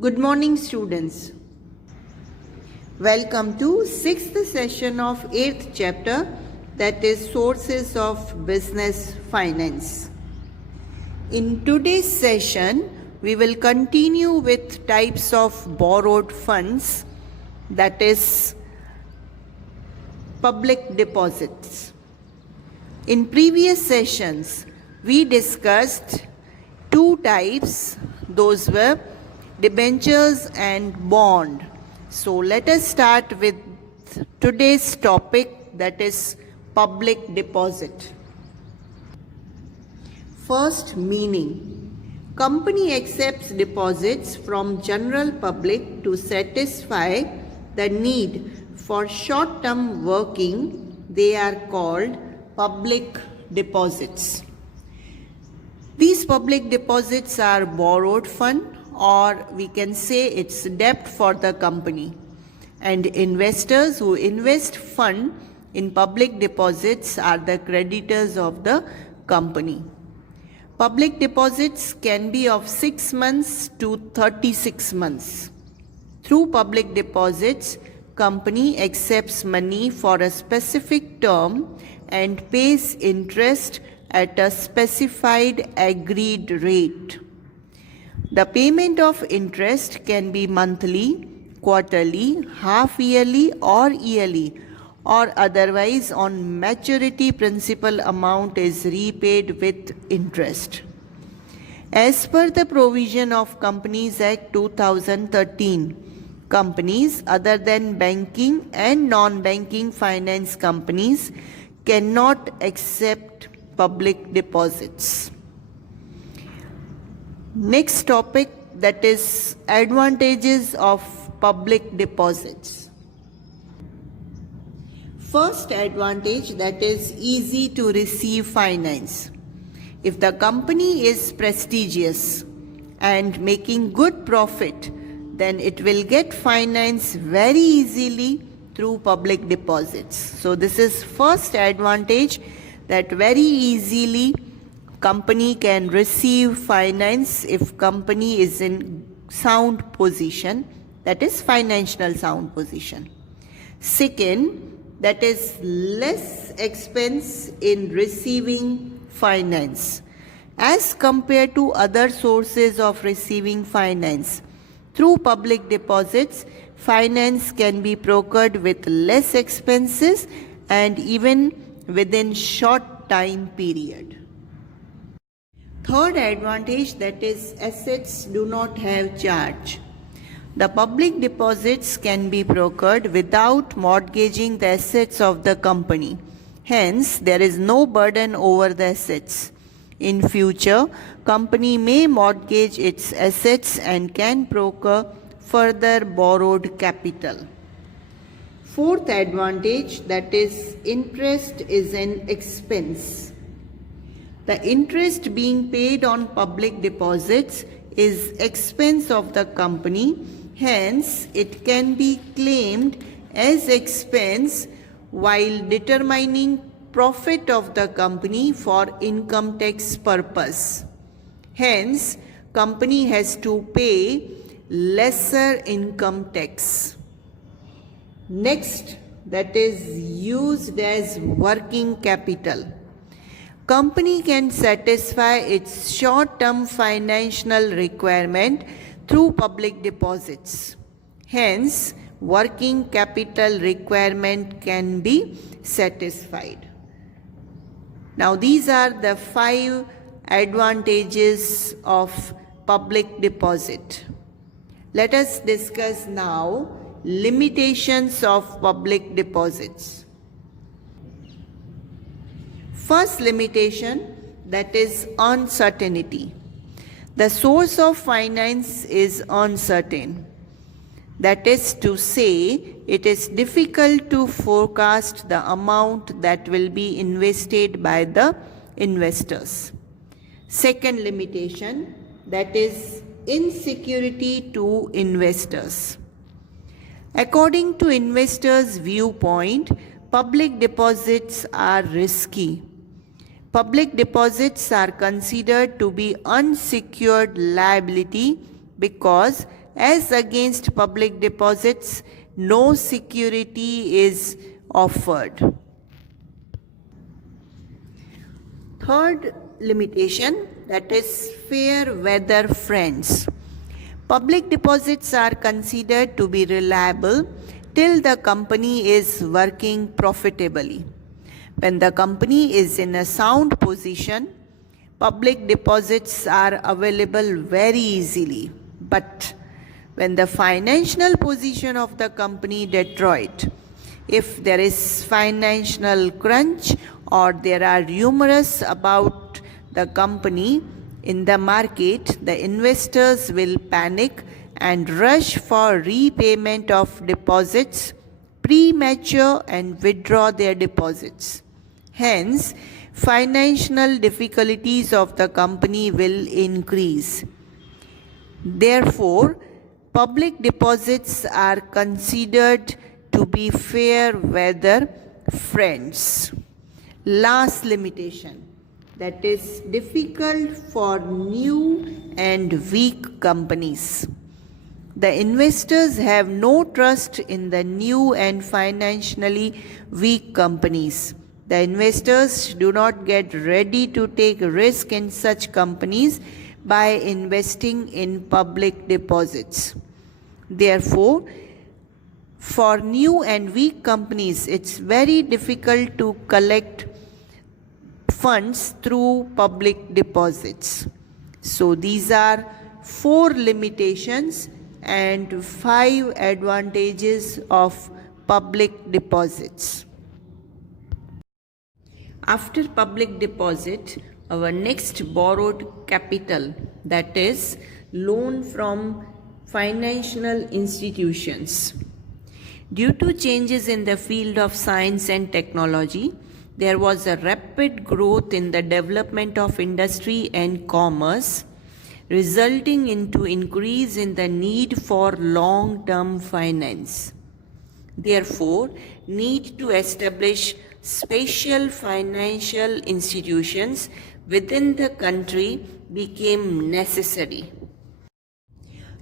Good morning, students. Welcome to 6th session of 8th chapter, that is Sources of Business Finance. In today's session, we will continue with types of borrowed funds, that is public deposits. In previous sessions, we discussed two types, those were debentures and bond. So let us start with today's topic, that is public deposit. First, meaning. Company accepts deposits from general public to satisfy the need for short-term working. They are called public deposits. These public deposits are borrowed fund, or we can say it's debt for the company. And investors who invest fund in public deposits are the creditors of the company. Public deposits can be of 6 months to 36 months. Through public deposits, company accepts money for a specific term and pays interest at a specified agreed rate. The payment of interest can be monthly, quarterly, half-yearly or yearly, or otherwise on maturity principal amount is repaid with interest. As per the provision of Companies Act 2013, companies other than banking and non-banking finance companies cannot accept public deposits. Next topic, that is advantages of public deposits. First advantage, that is easy to receive finance. If the company is prestigious and making good profit, then it will get finance very easily through public deposits. So this is first advantage, that very easily company can receive finance if company is in sound position, that is financial sound position. Second, that is less expense in receiving finance as compared to other sources of receiving finance. Through public deposits, finance can be procured with less expenses and even within short time period. Third advantage, that is assets do not have charge. The public deposits can be procured without mortgaging the assets of the company. Hence, there is no burden over the assets. In future, company may mortgage its assets and can procure further borrowed capital. Fourth advantage, that is interest is an expense. The interest being paid on public deposits is expense of the company. Hence, it can be claimed as expense while determining profit of the company for income tax purpose. Hence, company has to pay lesser income tax. Next, that is used as working capital. Company can satisfy its short-term financial requirement through public deposits. Hence, working capital requirement can be satisfied. Now, these are the 5 advantages of public deposit. Let us discuss now limitations of public deposits. First limitation, that is uncertainty. The source of finance is uncertain. That is to say, it is difficult to forecast the amount that will be invested by the investors. Second limitation, that is insecurity to investors. According to investors' viewpoint, public deposits are risky. Public deposits are considered to be unsecured liability because as against public deposits, no security is offered. Third limitation, that is fair weather friends. Public deposits are considered to be reliable till the company is working profitably. When the company is in a sound position, public deposits are available very easily. But when the financial position of the company deteriorate, if there is financial crunch or there are rumors about the company in the market, the investors will panic and rush for repayment of deposits, premature and withdraw their deposits. Hence, financial difficulties of the company will increase. Therefore, public deposits are considered to be fair weather friends. Last limitation, that is difficult for new and weak companies. The investors have no trust in the new and financially weak companies. The investors do not get ready to take risk in such companies by investing in public deposits. Therefore, for new and weak companies, it's very difficult to collect funds through public deposits. So these are 4 limitations and 5 advantages of public deposits. After public deposit, our next borrowed capital, that is loan from financial institutions. Due to changes in the field of science and technology, there was a rapid growth in the development of industry and commerce, resulting into increase in the need for long-term finance. Therefore, need to establish special financial institutions within the country became necessary.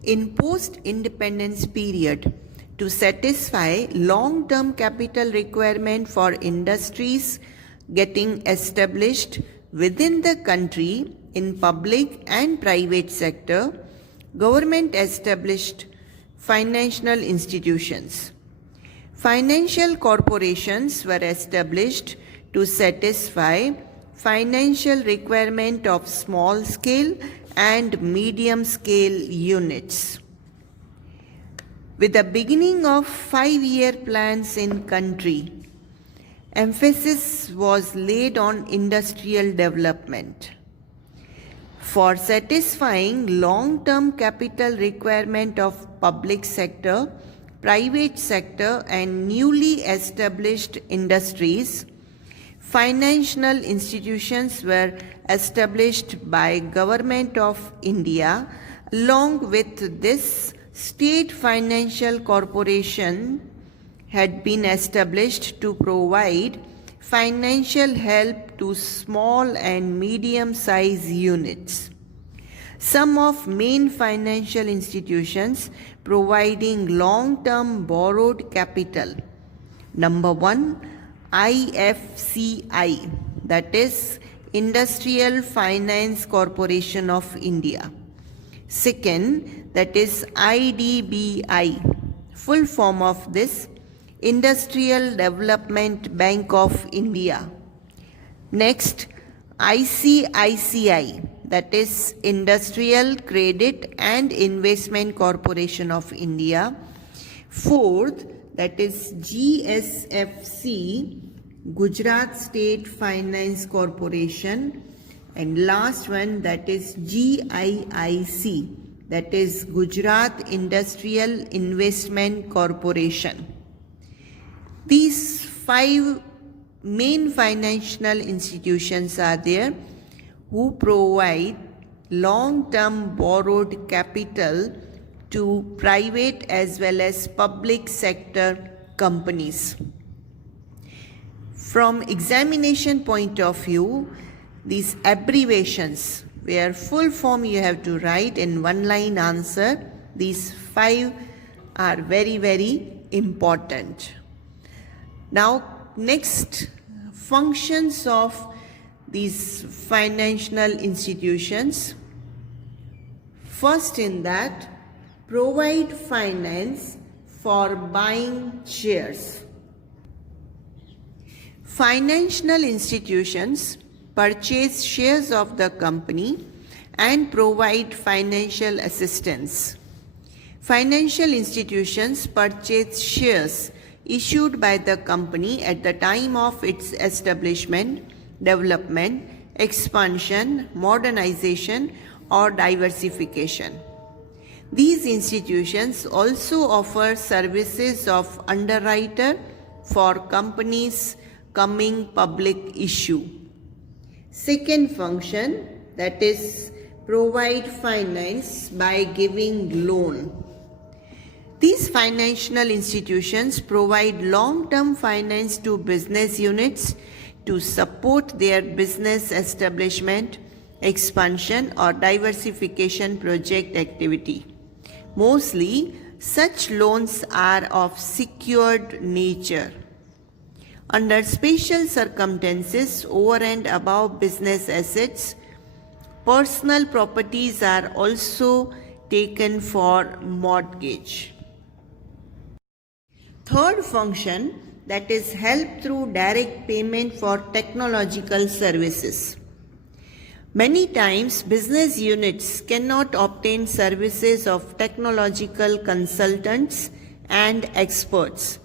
In post-independence period, to satisfy long-term capital requirement for industries getting established within the country in public and private sector, government established financial institutions. Financial corporations were established to satisfy financial requirement of small scale and medium scale units. With the beginning of 5-year plans in country, emphasis was laid on industrial development. For satisfying long-term capital requirement of public sector, private sector and newly established industries, financial institutions were established by Government of India. Along with this, State Financial Corporation had been established to provide financial help to small and medium-sized units. Some of main financial institutions providing long-term borrowed capital. Number 1, IFCI, that is Industrial Finance Corporation of India. Second, that is IDBI, full form of this, Industrial Development Bank of India. Next, ICICI, that is Industrial Credit and Investment Corporation of India. Fourth, that is GSFC, Gujarat State Finance Corporation. And last one, that is GIIC, that is Gujarat Industrial Investment Corporation. These 5 main financial institutions are there who provide long-term borrowed capital to private as well as public sector companies. From examination point of view, these abbreviations, where full form you have to write in 1-line answer, These 5 are very, very important. Now, next, functions of these financial institutions. First in that, provide finance for buying shares. Financial institutions purchase shares of the company and provide financial assistance. Financial institutions purchase shares issued by the company at the time of its establishment, development, expansion, modernization, or diversification. These institutions also offer services of underwriter for companies coming public issue. Second function, that is provide finance by giving loan. These financial institutions provide long-term finance to business units to support their business establishment, expansion, or diversification project activity. Mostly, such loans are of secured nature. Under special circumstances, over and above business assets, personal properties are also taken for mortgage. Third function, that is help through direct payment for technological services. Many times, business units cannot obtain services of technological consultants and experts.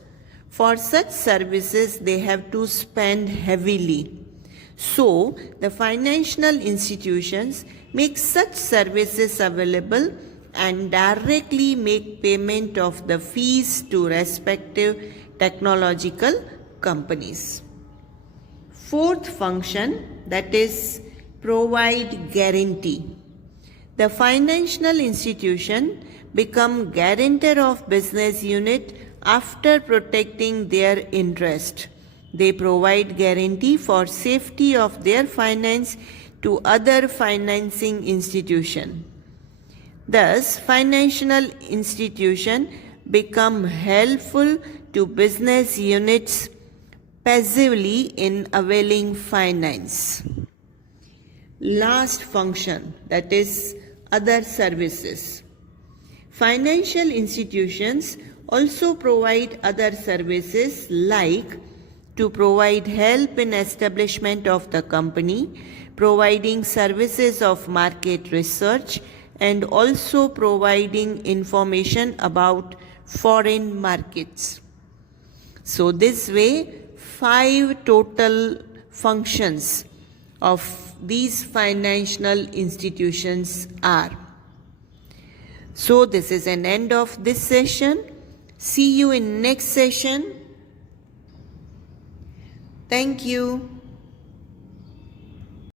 For such services, they have to spend heavily. So, the financial institutions make such services available and directly make payment of the fees to respective technological companies. Fourth function, that is provide guarantee. The financial institution become guarantor of business unit after protecting their interest. They provide guarantee for safety of their finance to other financing institution. Thus, financial institution become helpful to business units passively in availing finance. Last function, that is other services. Financial institutions also provide other services like to provide help in establishment of the company, providing services of market research, and also providing information about foreign markets. So this way, 5 total functions of these financial institutions are. So this is an end of this session. See you in next session. Thank you.